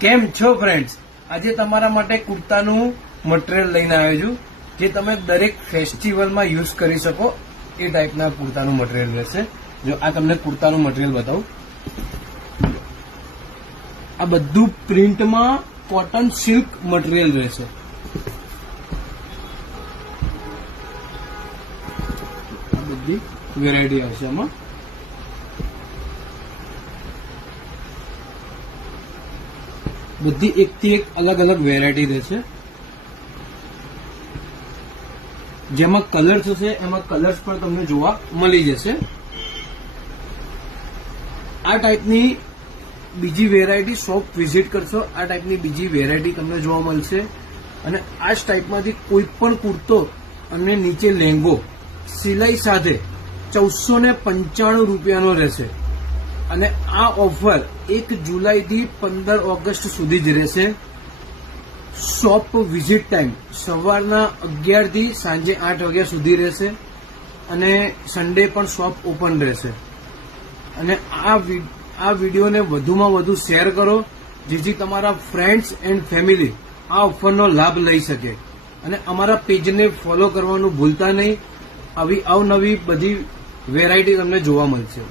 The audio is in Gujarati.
કેમ છો ફ્રેન્ડ્સ? આજે તમારા માટે કુર્તાનું મટીરિયલ લઈને આવ્યો છું, જે તમે દરેક ફેસ્ટિવલમાં યુઝ કરી શકો એ ટાઈપના કુર્તાનું મટીરિયલ રહેશે. જો આ તમને કુર્તાનું મટીરિયલ બતાવું. આ બધું પ્રિન્ટમાં કોટન સિલ્ક મટીરિયલ રહેશે. આ બધી વેરાયટી આવશે આમાં. બધી એકથી એક અલગ અલગ વેરાયટી રહેશે. જેમાં કલર્સ હશે એમાં કલર્સ પણ તમને જોવા મળી જશે. આ ટાઈપની બીજી વેરાયટી શોપ વિઝિટ કરશો, આ ટાઈપની બીજી વેરાયટી તમને જોવા મળશે. અને આ જ ટાઈપમાંથી કોઈ પણ કુર્તો અને નીચે લેંગો સિલાઈ સાથે 1495 રૂપિયાનો રહેશે. અને આ ઓફર 1 જુલાઈથી 15 ઓગસ્ટ સુધી જ રહેશે. શોપ વિઝિટ ટાઈમ સવારના 11 થી સાંજે 8 વાગ્યા સુધી રહેશે. અને સન્ડે પણ શોપ ઓપન રહેશે. અને આ વિડીયોને વધુમાં વધુ શેર કરો, જેથી તમારા ફ્રેન્ડ્સ એન્ડ ફેમિલી આ ઓફરનો લાભ લઈ શકે. અને અમારા પેજને ફોલો કરવાનું ભૂલતા નહીં. આવી અવનવી બધી વેરાયટી તમને જોવા મળશે.